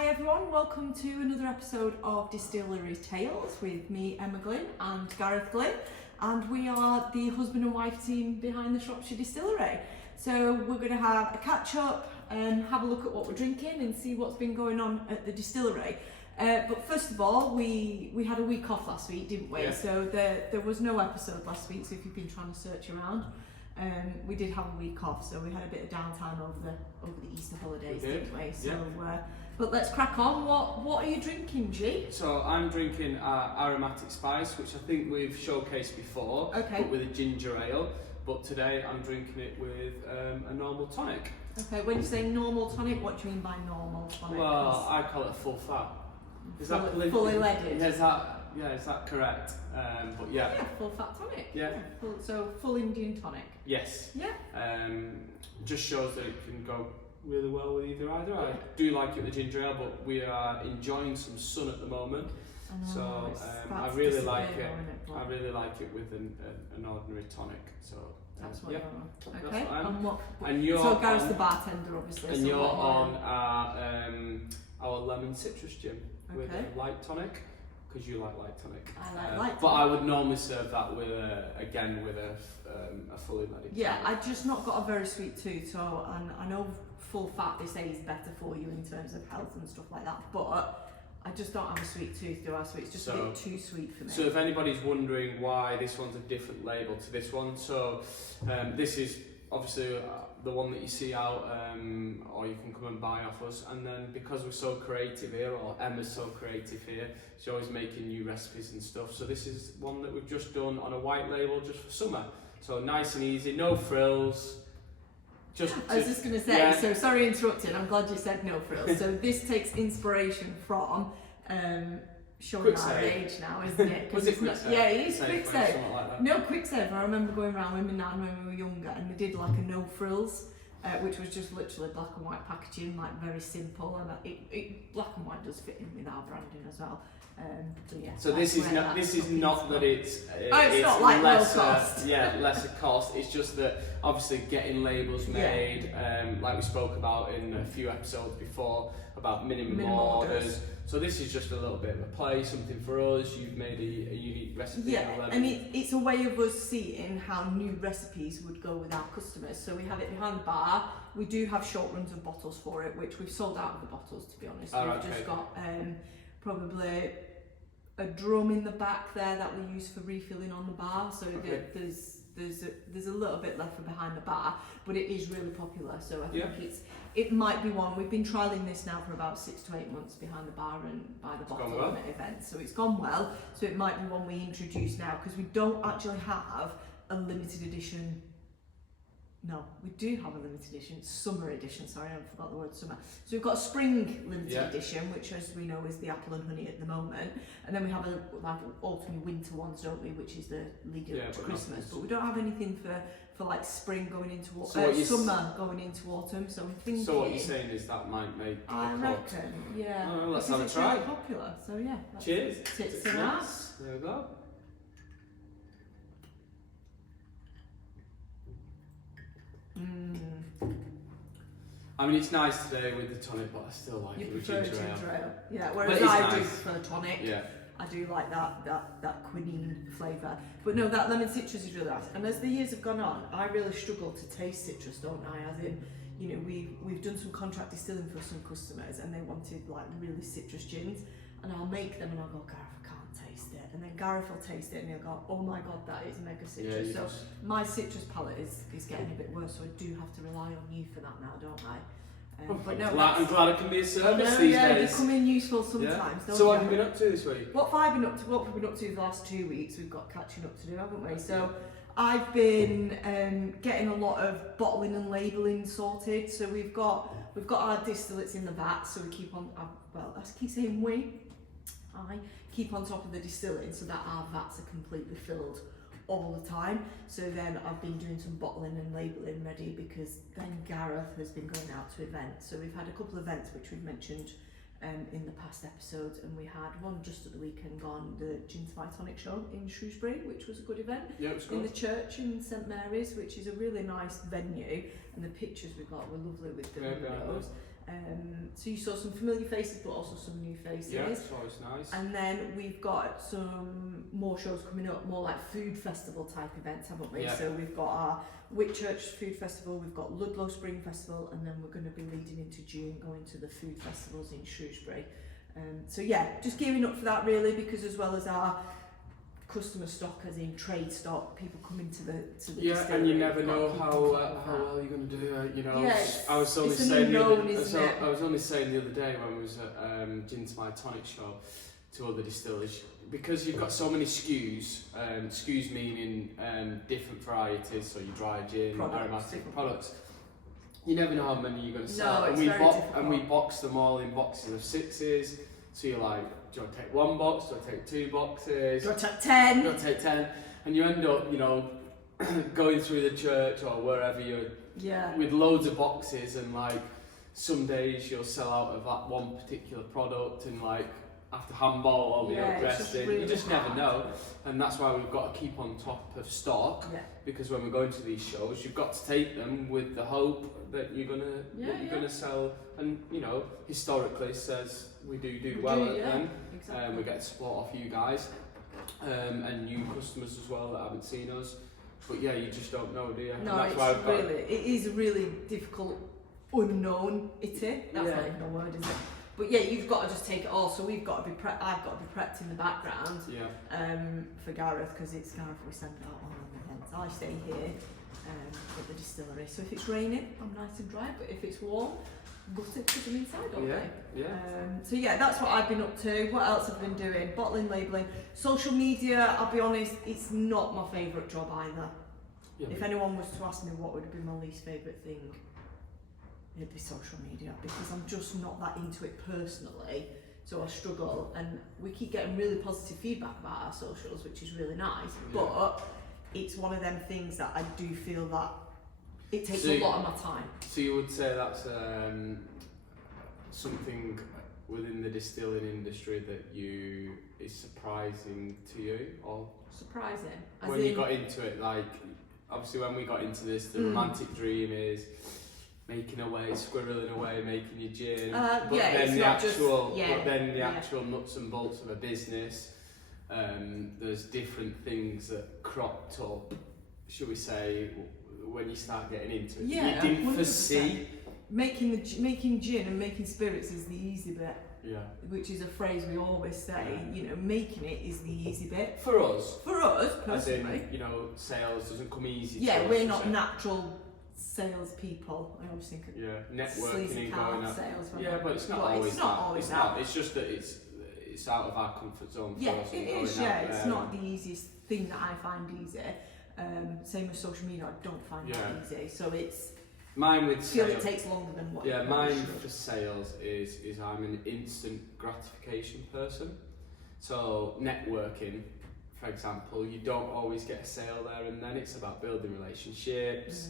Hi everyone, welcome to another episode of Distillery Tails with me, Emma Glynn, and Gareth Glynn, and we are the husband and wife team behind the Shropshire Distillery. So we're going to have a catch up and have a look at what we're drinking and see what's been going on at the distillery. But first of all, we had a week off last week, didn't we? Yeah. So there was no episode last week, so if you've been trying to search around, we did have a week off, so we had a bit of downtime over the Easter holidays, didn't we? So, yeah. But let's crack on. What are you drinking, G? So I'm drinking aromatic spice, which I think we've showcased before, but with a ginger ale. But today I'm drinking it with a normal tonic. Okay, when you say normal tonic, what do you mean by normal tonic? Well, I call it full fat. Is that fully leaded? Is that correct? But yeah, full fat tonic. Yeah. Full Indian tonic. Yes. Yeah. Just shows that it can go really well with either. I do like it with the ginger ale, but we are enjoying some sun at the moment. So I really like it. I really like it with an ordinary tonic. So that's what you're on. Okay. And you're so Gareth's the bartender, obviously. And so you're on our lemon citrus gin with a light tonic, because you like light tonic. I like light tonic. But I would normally serve that with a fully leaded. Yeah, I've just not got a very sweet tooth, so I know full fat they say is better for you in terms of health and stuff like that, but I just don't have a sweet tooth, do I? So it's just a bit too sweet for me. So if anybody's wondering why this one's a different label to this one, so this is obviously the one that you see out, or you can come and buy off us. And then because we're so creative here, or Emma's so creative here, she's always making new recipes and stuff. So this is one that we've just done on a white label just for summer. So nice and easy, no frills. I was just going to say, so sorry interrupting, I'm glad you said no frills. So this takes inspiration from showing our age now, isn't it? Was it Kwik Save? Yeah, it is Kwik Save. Like no, Kwik Save. I remember going around with my nan when we were younger, and they did like a no frills, which was just literally black and white packaging, like very simple, and it black and white does fit in with our branding as well. So this is not that it's not like lesser, low cost. lesser cost. It's just that obviously getting labels made, like we spoke about in a few episodes before about minimum orders. So this is just a little bit of a play, something for us. You've made a unique recipe. And it's a way of us seeing how new recipes would go with our customers. So we have it behind the bar. We do have short runs of bottles for it, which we've sold out of the bottles, to be honest. We've just got probably a drum in the back there that we use for refilling on the bar, so there's a little bit left for behind the bar, but it is really popular. So I think it might be one. We've been trialling this now for about 6 to 8 months behind the bar and by the bottle at events, so it's gone well. So it might be one we introduce now, because we don't actually have a limited edition. No, we do have a limited edition, summer edition, sorry, I forgot the word summer. So we've got a spring limited edition, which as we know is the apple and honey at the moment. And then we have autumn winter ones, don't we, which is the leading up to Christmas. But we don't have anything for like spring going into summer going into autumn. So I'm thinking. So what you're saying is that might make I reckon, yeah. Oh, let's have a try. It's really popular, so yeah. Cheers. Tits and ass. There we go. I mean, it's nice today with the tonic, but I still like it with ginger ale. Yeah, whereas I do prefer tonic. Yeah. I do like that quinine flavour. But no, that lemon citrus is really nice. And as the years have gone on, I really struggle to taste citrus, don't I? As in, you know, we've done some contract distilling for some customers, and they wanted like really citrus gins, and I'll make them and I'll go, Gareth, I can't taste it. And then Gareth will taste it and he'll go, oh my god, that is mega citrus. Yeah, so my citrus palate is getting a bit worse, so I do have to rely on you for that now, don't I? But no, I'm glad I can be a service these days. You come in useful sometimes, don't So what have you been up to this week? What have I been up to? What have we been up to the last 2 weeks? We've got catching up to do, haven't we? So I've been getting a lot of bottling and labelling sorted. So we've got our distillates in the vat, so we keep on, I keep saying I keep on top of the distilling so that our vats are completely filled all the time. So then I've been doing some bottling and labelling ready, because then Gareth has been going out to events. So we've had a couple of events which we've mentioned in the past episodes, and we had one just at the weekend gone, the Gin to Tonic show in Shrewsbury, which was a good event. Yeah, it was good. In the church in St Mary's, which is a really nice venue, and the pictures we got were lovely with the windows. So you saw some familiar faces, but also some new faces. Yeah, it's always nice. And then we've got some more shows coming up, more like food festival type events, haven't we? Yeah. So we've got our Whitchurch Food Festival, we've got Ludlow Spring Festival, and then we're going to be leading into June, going to the food festivals in Shrewsbury. So yeah, just gearing up for that really, because as well as our customer stock, as in trade stock, people coming to the yeah, and you never know how well you're going to do. You know, yes, I was only it's saying I was only saying the other day when we was at Gin to My Tonic show to other distillers, because you've got so many SKUs. SKUs meaning different varieties, so your dry gin, aromatic products. You never know how many you're going to sell. No, and we box them all in boxes of 6s. So you're like, do you want to take 1 box? Do you want to take 2 boxes? Do you want to take 10? Do you want to take 10? And you end up, you know, going through the church or wherever you're with loads of boxes, and like some days you'll sell out of that one particular product, and like after handball all the oak resting, really you just never know. And that's why we've got to keep on top of stock, because when we're going to these shows, you've got to take them with the hope that you're gonna sell. And you know, historically says we do well at them. Exactly. We get support off you guys, and new customers as well that haven't seen us. But yeah, you just don't know, do you? No, and that's it is a really difficult unknown. That's not even a word, is it? But yeah, you've got to just take it all. So we've got to be I've got to be prepped in the background. For Gareth, because it's Gareth we send out on events. I stay here at the distillery. So if it's raining, I'm nice and dry. But if it's warm, gut it, put them inside all day. So yeah, that's what I've been up to. What else have I been doing? Bottling, labelling, social media. I'll be honest, it's not my favourite job either. If anyone was to ask me what would be my least favourite thing, it'd be social media, because I'm just not that into it personally, so I struggle. And we keep getting really positive feedback about our socials, which is really nice, but it's one of them things that I do feel that it takes a lot of my time. So you would say that's something within the distilling industry that is surprising to you, or surprising when you got into it? Like obviously when we got into this, the romantic dream is making away, squirreling away, making your gin. But then the actual nuts and bolts of a business, there's different things that cropped up, should we say, when you start getting into it. You didn't 100%. Foresee. Making gin and making spirits is the easy bit. Which is a phrase we always say. You know, making it is the easy bit. For us personally. As in, you know, sales doesn't come easy. We're not natural sales people. I always think of networking and going out. Sales. But it's not always that. It's just that it's out of our comfort zone. For us, it is. It's not the easiest thing that I find easy. Same with social media. I don't find that easy. So it's. Mine with sales. It takes longer than what. Mine for sales is I'm an instant gratification person. So networking, for example, you don't always get a sale there and then. It's about building relationships.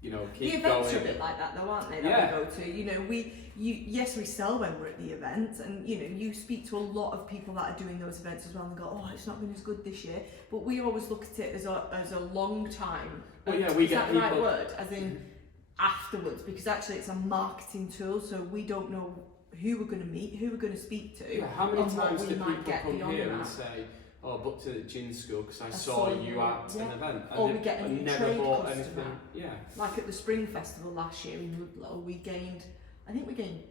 You know, keep the events going. are a bit like that though, aren't they? That we go to. You know, we sell when we're at the event, and you know, you speak to a lot of people that are doing those events as well, and go, oh, it's not been as good this year. But we always look at it as a long time. Well, we is get that people. The right word? As in afterwards, because actually it's a marketing tool, so we don't know who we're going to meet, who we're going to speak to. How many times do people come here and say, oh, I booked it at gin school because I saw you at an event, and or we get a new never bought customer. anything. Like at the Spring Festival last year in Ludlow, we gained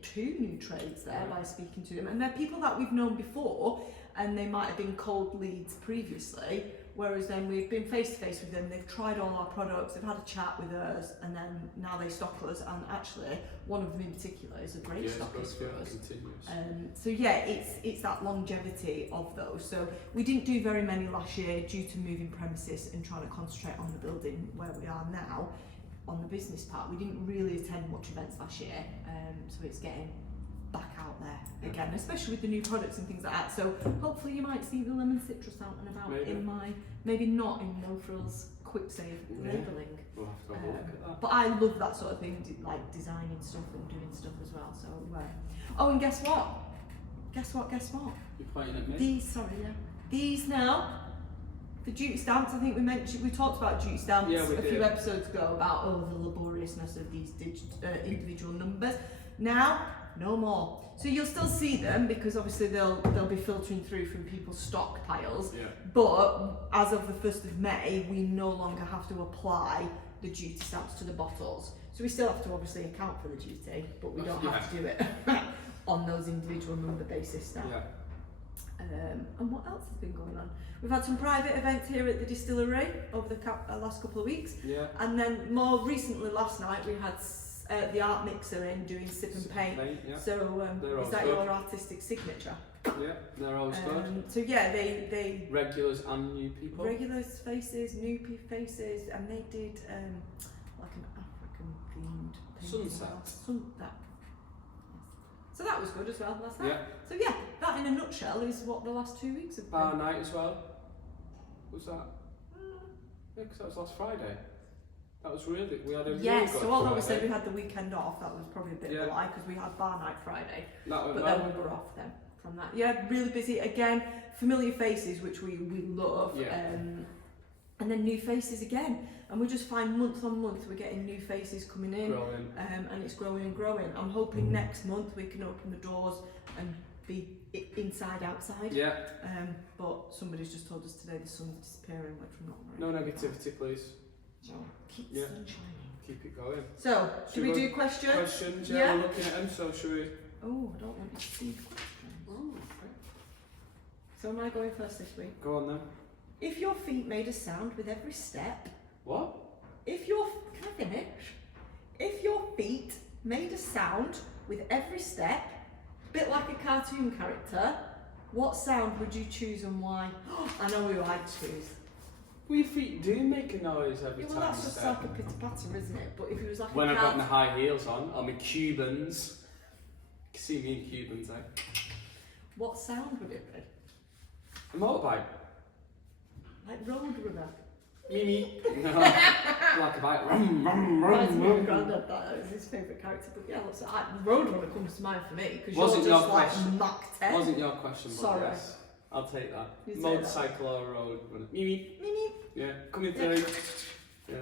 2 new trades there by speaking to them, and they're people that we've known before, and they might have been cold leads previously, whereas then we've been face to face with them, they've tried all our products, they've had a chat with us, and then now they stock us, and actually one of them in particular is a great stockist for us. So it's that longevity of those. So we didn't do very many last year due to moving premises and trying to concentrate on the building where we are now. On the business part, we didn't really attend much events last year, so it's getting back out there again, especially with the new products and things like that. So hopefully you might see the lemon citrus out and about in my, maybe not in No-Frills Kwik Save labelling. We'll have to have a look at that. But I love that sort of thing, like designing stuff and doing stuff as well. So oh, and guess what? You're pointing at me? These now. The duty stamps, I think we talked about duty stamps a few episodes ago about the laboriousness of these individual numbers. Now, no more. So you'll still see them because obviously they'll be filtering through from people's stockpiles. Yeah. But as of the 1st of May, we no longer have to apply the duty stamps to the bottles. So we still have to obviously account for the duty, but we don't have to do it on those individual number basis now. Yeah. And what else has been going on? We've had some private events here at the distillery over the last couple of weeks. Yeah. And then more recently, last night, we had the art mixer in doing sip and paint. Yeah. So is that your artistic signature? Yeah, they're always good. So yeah, they regulars and new people. Regulars faces, new faces, and they did like an African themed sunset. So that was good as well last night. Yeah. So yeah, that in a nutshell is what the last 2 weeks have been. Bar night as well. Was that? Yeah, because that was last Friday. That was really, we had a really yes, good so although we Friday. said we had the weekend off, that was probably a bit of a lie because we had bar night Friday. That went but well. then we were off then from that. Yeah, really busy. Again, familiar faces, which we love. Yeah. And then new faces again. And we just find month on month we're getting new faces coming in. Growing. And it's growing and growing. I'm hoping next month we can open the doors and be inside, outside. Yeah. But somebody's just told us today the sun's disappearing, which I'm not very No happy negativity, please. about. So keep the sun shining. Keep it going. So, should we do questions? Questions, Yeah. we're looking at them, so should we? Oh, I don't want you to see the questions. Oh, okay. So am I going first this week? Go on then. If your feet made a sound with every step, What? can I finish? If your feet made a sound with every step, a bit like a cartoon character, what sound would you choose and why? I know who I'd choose. Well, your feet do make a noise every Yeah, time well, that's you just step. like a pitter-patter, isn't it? But if it was like When a I've got my high heels on, or my Cubans. You can see me in Cubans, eh? what sound would it be? A motorbike. Like Roadrunner. Me. No. Like a bike. Rum, rum, Reminds rum, me of rum. Grandad, that was his favourite character. But yeah, so Roadrunner comes to mind for me because Wasn't you're your just like question. Mach 10. Wasn't your question, but Sorry. yes. I'll take that. You take Motorcycle or road runner. Me. Me. Yeah, coming Yeah. through. Yeah.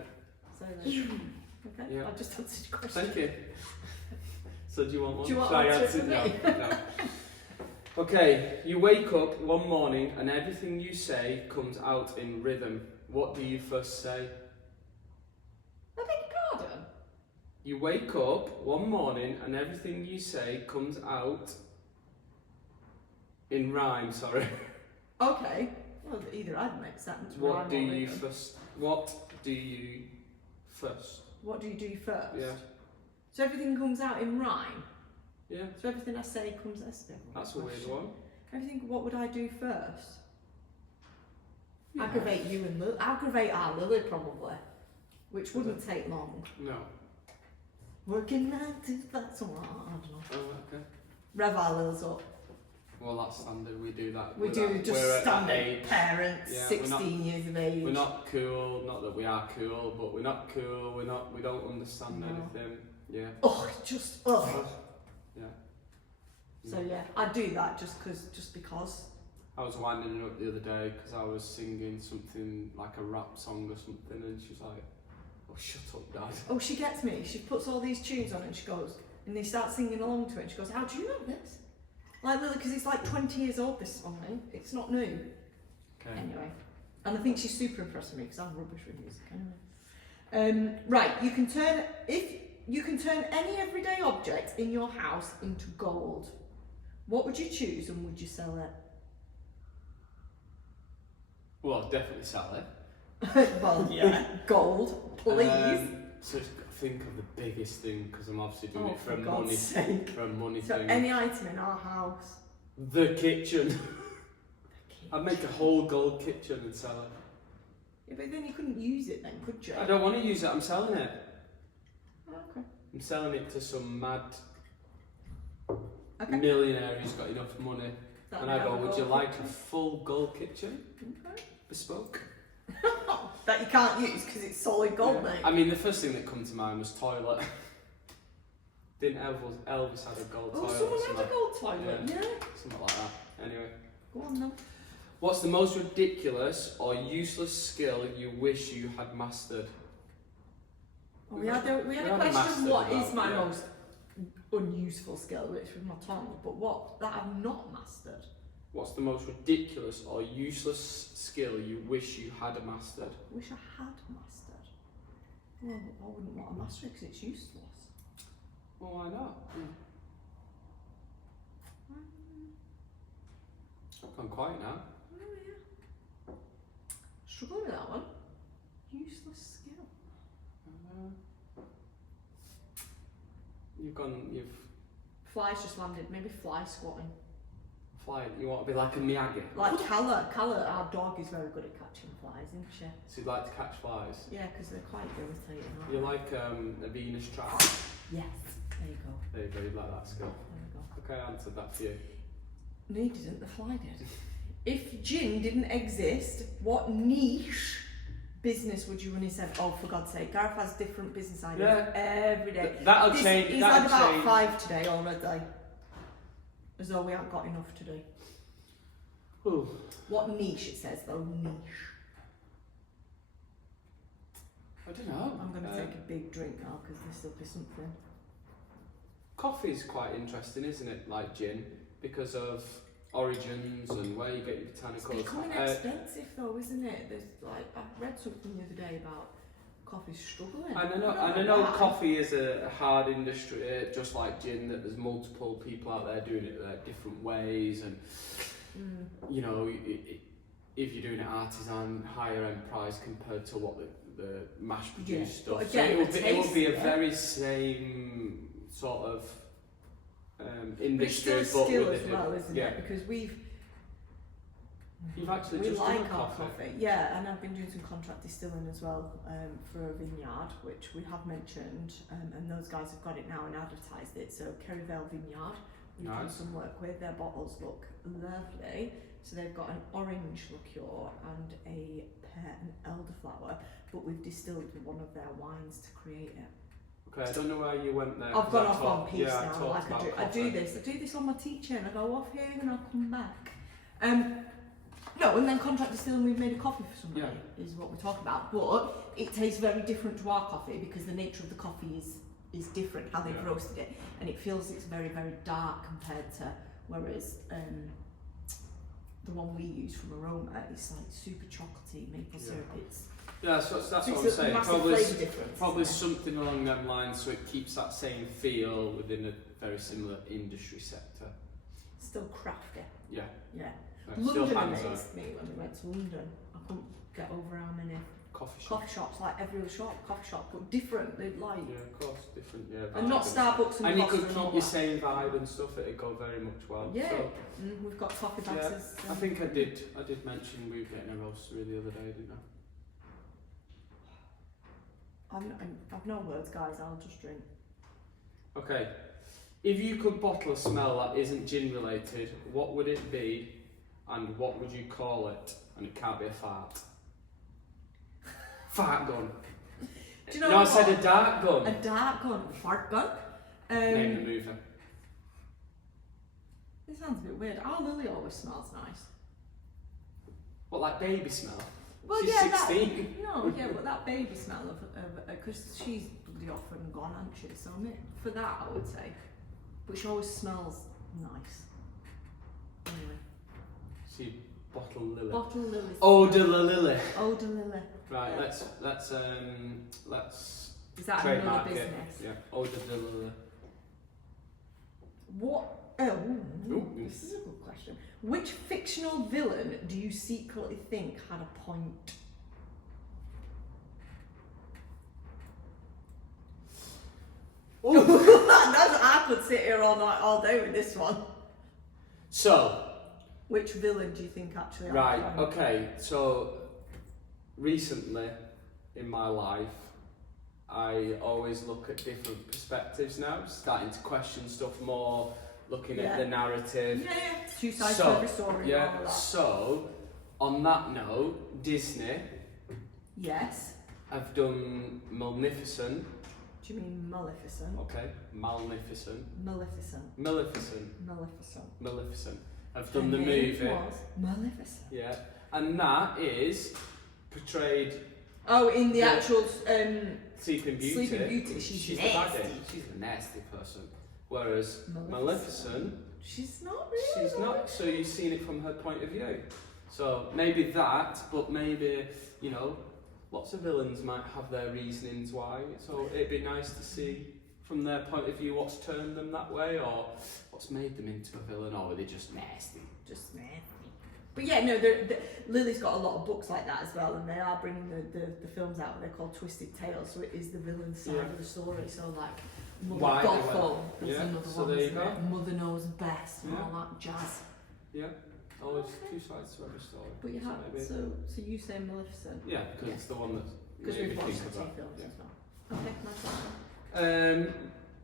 So then, okay, Yeah. I've just answered your question. Thank you. So do you want one? Do you want Shall I answer it answer? for No. me? No. Okay, you wake up one morning and everything you say comes out in rhythm. What do you first say? I beg your pardon? You wake up one morning and everything you say comes out in rhyme, sorry. Okay, well either I'd make sense. What rhyme do or you rhythm. first? What do you first? What do you do first? Yeah. So everything comes out in rhyme? Yeah. So everything I say comes out. That's a weird one. Everything, what would I do first? Yeah. Aggravate you and Lily. Aggravate our Lily probably. Which wouldn't take long. No. Working 9 to 5, something like that, I don't know. Oh, okay. Rev our Lils up. Well, that's standard. We do that. We We're do at- just we're at that standard age. parents, Yeah, 16 years of age. We're not cool. Not that we are cool, but we're not cool. We're not. We don't understand No. anything. Yeah. Oh, just, oh. Yeah. So yeah, I'd do that just because. I was winding her up the other day because I was singing something like a rap song or something, and she's like, "Oh, shut up, Dad." Oh, she gets me. She puts all these tunes on and she goes, and they start singing along to it and she goes, how do you know this? Like, Lily, because it's like 20 years old, this song, eh? It's not new. Okay. Anyway. And I think she's super impressed with me because I'm rubbish with music anyway. Right, you can turn any everyday object in your house into gold. What would you choose and would you sell it? Well, I'll definitely sell it. Well, yeah, gold, please. So just think of the biggest thing because I'm obviously doing Oh, it for a for money, God's sake. for a money So thing. any item in our house. The kitchen. I'd make a whole gold kitchen and sell it. Yeah, but then you couldn't use it then, could you? I don't want to use it. I'm selling it. Oh, okay. I'm selling it to some mad Okay. millionaire who's got enough money. That'll And I have go, a would gold you like a kitchen. full gold kitchen? Okay. Bespoke? That you can't use because it's solid gold, Yeah. mate. I mean, the first thing that comes to mind was toilet. Didn't Elvis had a gold Oh, toilet? or someone had something? a gold toilet. Yeah. Yeah. Something like that. Anyway. Go on then. What's the most ridiculous or useless skill you wish you had mastered? Oh, we had a We had a question. master What about, is my yeah. most unuseful skill, which was my tongue, but what that I've not mastered. What's the most ridiculous or useless skill you wish you had mastered? Wish I had mastered. Well, I wouldn't want to master it because it's useless. Well, why not? I've gone quiet now. Oh yeah. Struggling with that one. Useless skill. You've Flies just landed. Maybe fly squatting. fly. You want to be like a Miyagi. Like Calla, our dog is very good at catching flies, isn't she? So you'd like to catch flies. Yeah, because they're quite irritating. Aren't You they? like a Venus trap. Yes. There you go. There you go. You'd like that skill. There we go. Okay, I answered that for you. No, you didn't. The fly did. If gin didn't exist, what niche business would you run instead? Oh, for God's sake, Gareth has different business ideas every day. That'll change. He's had about 5 today already. As though we haven't got enough today. Ooh. What niche it says though, niche. I don't know. I'm going to take a big drink now because this will be something. Coffee's quite interesting, isn't it? Like gin, because of origins and where you get your botanicals. It's becoming expensive though, isn't it? There's like I read something the other day about coffee struggling. And I know coffee is a hard industry, just like gin. That there's multiple people out there doing it different ways, and you know, if you're doing it artisan, higher end price compared to what the mass produced stuff. But again, so it will be a very same sort of industry, but still skill with as well, isn't it? Because you've actually we just like done our coffee. coffee. Yeah, and I've been doing some contract distilling as well for a vineyard, which we have mentioned, and those guys have got it now and advertised it. So Kerryvale Vineyard, we've done some work with. Their bottles look lovely. So they've got an orange liqueur and a pear and elderflower, but we've distilled one of their wines to create it. Okay, I don't know where you went there. I've gone off on piece now. now. Like I do this on my teaching. I go off here and I'll come back. No, and then contract distilling, we've made a coffee for somebody, is what we're talking about. But it tastes very different to our coffee because the nature of the coffee is different, how they've roasted it, and it feels it's very, very dark compared to, whereas the one we use from Aroma is like super chocolatey, maple syrup. That's what I'm saying. Probably something along them lines, so it keeps that same feel within a very similar industry sector. Still crafty. Yeah. Yeah. Still London hands-on. amazed me when we went to London. I couldn't get over how many coffee shops, like every other coffee shop, but different. They'd like. Yeah, of course, different. Yeah. And not Starbucks and you Costa could and keep all your that. same vibe and stuff. It'd go very much well. Yeah. So, We've got coffee batters. I think I did mention we were getting a roastery the other day, didn't I? I've no words, guys. I'll just drink. Okay. If you could bottle a smell that isn't gin related, what would it be, and what would you call it? And it can't be a fart. Fart gun. Do you know No, I what? said a dart gun. A dart gun, fart gun. Name the movie. It sounds a bit weird. Our Lily always smells nice. What, like baby smell? Well, She's yeah, 16. but that baby smell of because she's bloody off and gone, hasn't she? So for that, I would say. But she always smells nice. Anyway. She bottle Lily. Bottle Lily. Eau de la Lily. Eau de Lily. Right, Yeah. let's Is that another trademark it. business? Yeah, Eau de la Lily. What? This is a good question. Which fictional villain do you secretly think had a point? I could sit here all day with this one. So, which villain do you think actually? Right, okay, so recently in my life, I always look at different perspectives now, starting to question stuff more, looking at the narrative. Yeah, it's two sides to every story. Yeah, all of that. so on that note, Disney. Yes. Have done Maleficent. Do you mean Maleficent? Okay, Maleficent. Maleficent. Maleficent. Maleficent. Maleficent. I've done the movie. Was Maleficent. Yeah, and that is portrayed. Oh, in the actual Sleeping Beauty. Sleeping Beauty. She's the nasty. baddie. She's a nasty person. Whereas Maleficent, she's not really. she's not. So you've seen it from her point of view. So maybe that, but maybe, you know, lots of villains might have their reasonings why. So it'd be nice to see from their point of view what's turned them that way, or what's made them into a villain, or are they just nasty? Just nasty. But yeah, no, Lily's got a lot of books like that as well, and they are bringing the films out. They're called Twisted Tales, so it is the villain side of the story. So like Mother Gothel, there's another one. There you go. Mother Knows Best, and all that jazz. Yeah, always two sides to every story. But you have so you say Maleficent? Yeah, because it's the one that's because we've watched the two films as well. Okay, nice one.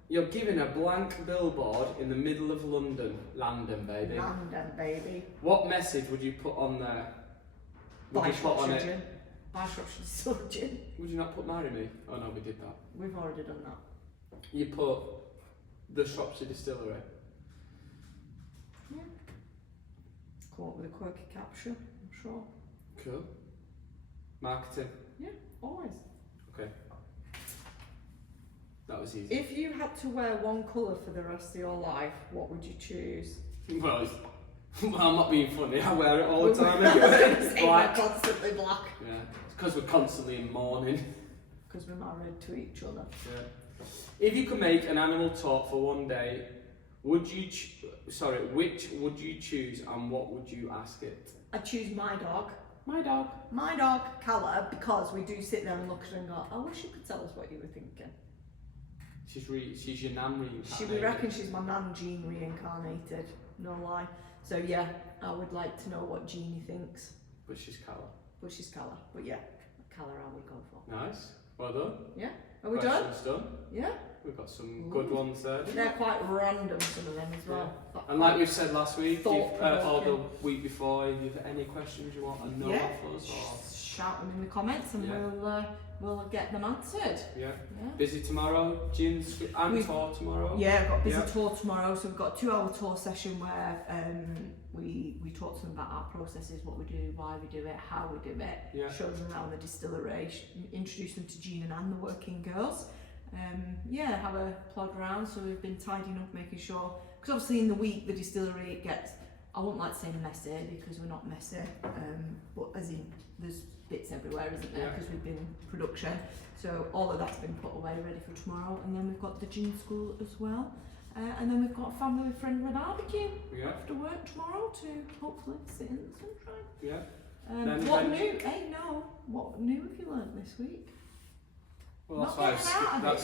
You're given a blank billboard in the middle of London. London, baby. London, baby. What message would you put on there? Buy Shropshire gin. Buy Shropshire Distillery gin. Would you not put Marry Me? Oh no, we did that. We've already done that. You put the Shropshire Distillery. Yeah. Come up with a quirky caption, I'm sure. Cool. Marketing. Yeah, always. Okay. That was easy. If you had to wear one colour for the rest of your life, what would you choose? Well, I'm not being funny. I wear it all the time anyway. It's black. We're constantly black. Yeah, it's because we're constantly in mourning. Because we're married to each other. Yeah. If you could make an animal talk for one day, which would you choose and what would you ask it? I choose my dog. My dog. My dog, Calla, because we do sit there and look at her and go, I wish you could tell us what you were thinking. She's your nan reincarnated. We reckon she's my nan Jean reincarnated, no lie. So yeah, I would like to know what Jeannie thinks. But she's Calla. But yeah, Calla I would go for. Nice, well done. Yeah, are we Questions done? Yeah. We've got some good ones there. They're quite random, some of them as well. Yeah. And like we've said last week, or the week before, if you've any questions you want to know of us, or shout them in the comments and we'll get them answered. Yeah. Busy tomorrow, gin and tour tomorrow. Yeah, I've got a busy tour tomorrow, so we've got a 2-hour tour session where we talk to them about our processes, what we do, why we do it, how we do it, show them around the distillery, introduce them to Jean and Anne, the working girls. Have a plod around. So we've been tidying up, making sure, because obviously in the week the distillery gets, I won't like to say messy because we're not messy, but as in there's bits everywhere, isn't there, because we've been in production. So all of that's been put away ready for tomorrow, and then we've got the gin school as well, and then we've got a family friendly barbecue after work tomorrow to hopefully sit in the sunshine. What new have you learnt this week? Well, that's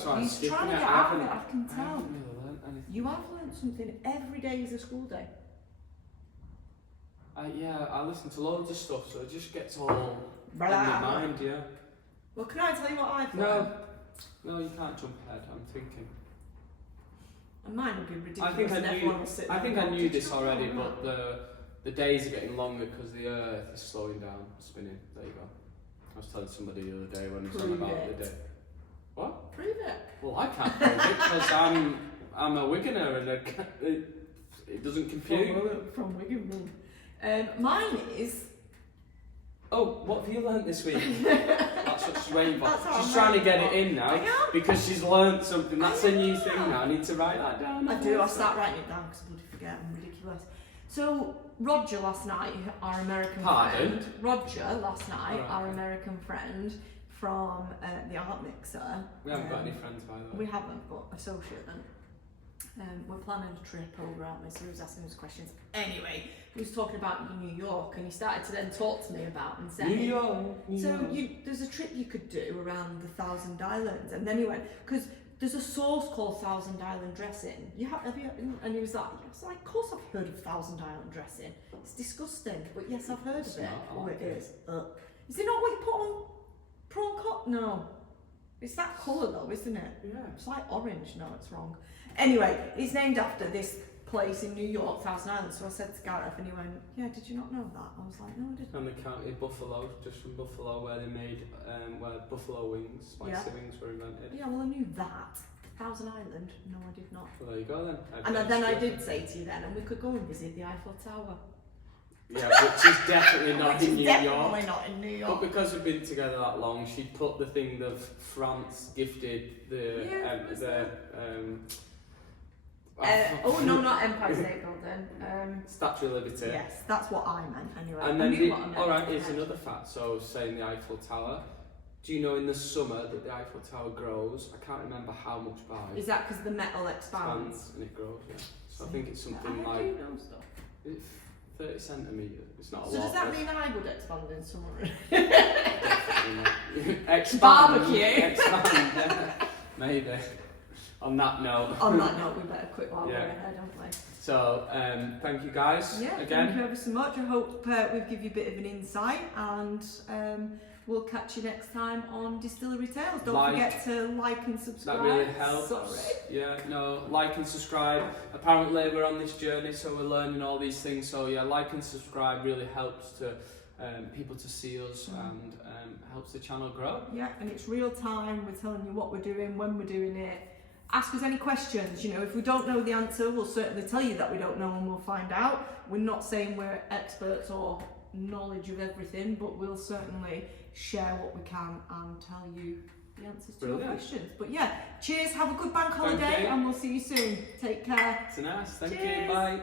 why I'm skipping trying to it. get out of it, I can tell. I haven't really learnt anything. You have learnt something. Every day is a school day. I listen to loads of stuff, so it just gets all in my mind, Well, can I tell you what I've learned? No, you can't jump ahead, I'm thinking. And mine would be ridiculous. I think I knew this already, but the days are getting longer because the earth is slowing down, spinning. There you go. I was telling somebody the other day when it was on about the day. What? Prove it. Well, I can't prove it because I'm a Wiganer and it doesn't compute. From Wigan. Mine is. Oh, what have you learnt this week? That's what she's waiting for. She's trying to get it in now because she's learnt something. That's a new thing now. I need to write that down. I do. I'll start writing it down because I bloody forget. I'm ridiculous. So Roger last night, our American friend. Roger last night, our American friend from the Art Mixer. We haven't got any friends by the way. We haven't, but associate then. We're planning a trip over, aren't we? So he was asking us questions. Anyway, he was talking about New York, and he started to then talk to me about and say, New York. There's a trip you could do around the Thousand Islands, and then he went because there's a sauce called Thousand Island dressing. Have you? And he was like, yes, of course I've heard of Thousand Island dressing. It's disgusting, but yes, I've heard of it. It is. Is it not what you put on prawn cocktail? No. It's that colour though, isn't it? Yeah. It's like orange. No, it's wrong. Anyway, it's named after this place in New York, Thousand Islands. So I said to Gareth, and he went, "Yeah, did you not know that?" I was like, "No, I didn't." And the county Buffalo, just from Buffalo, where they made where buffalo wings, spicy wings were invented. Yeah, well, I knew that. Thousand Island? No, I did not. Well, there you go then. And then I did say to you then, and we could go and visit the Eiffel Tower. Yeah, which is definitely not in New York. Definitely not in New York. But because we've been together that long, she put the thing that France gifted Oh no, not Empire State Building. Statue of Liberty. Yes, that's what I meant anyway. And then alright, here's another fact. So saying the Eiffel Tower. Do you know in the summer that the Eiffel Tower grows? I can't remember how much by. Is that because the metal expands? And it grows, yeah. So I think it's something I like. do know stuff. It's 30 centimetres. It's not a lot. So does that mean I would expand in summer? Expand. Barbecue. Expand, yeah. Maybe. On that note. On that note, we better quit while we're Yeah. ahead, don't we? So, thank you guys Yeah, again. thank you ever so much. I hope we've given you a bit of an insight, and we'll catch you next time on Distillery Tails. Don't forget to like and subscribe. That really helps. Sorry. Yeah, no, like and subscribe. Apparently we're on this journey, so we're learning all these things. So yeah, like and subscribe really helps to people to see us and helps the channel grow. Yeah, and it's real time. We're telling you what we're doing, when we're doing it. Ask us any questions. You know, if we don't know the answer, we'll certainly tell you that we don't know, and we'll find out. We're not saying we're experts or knowledge of everything, but we'll certainly share what we can and tell you the answers to your questions. But yeah, cheers, have a good bank holiday, and we'll see you soon. Take care. It's nice, thank Cheers. you, bye.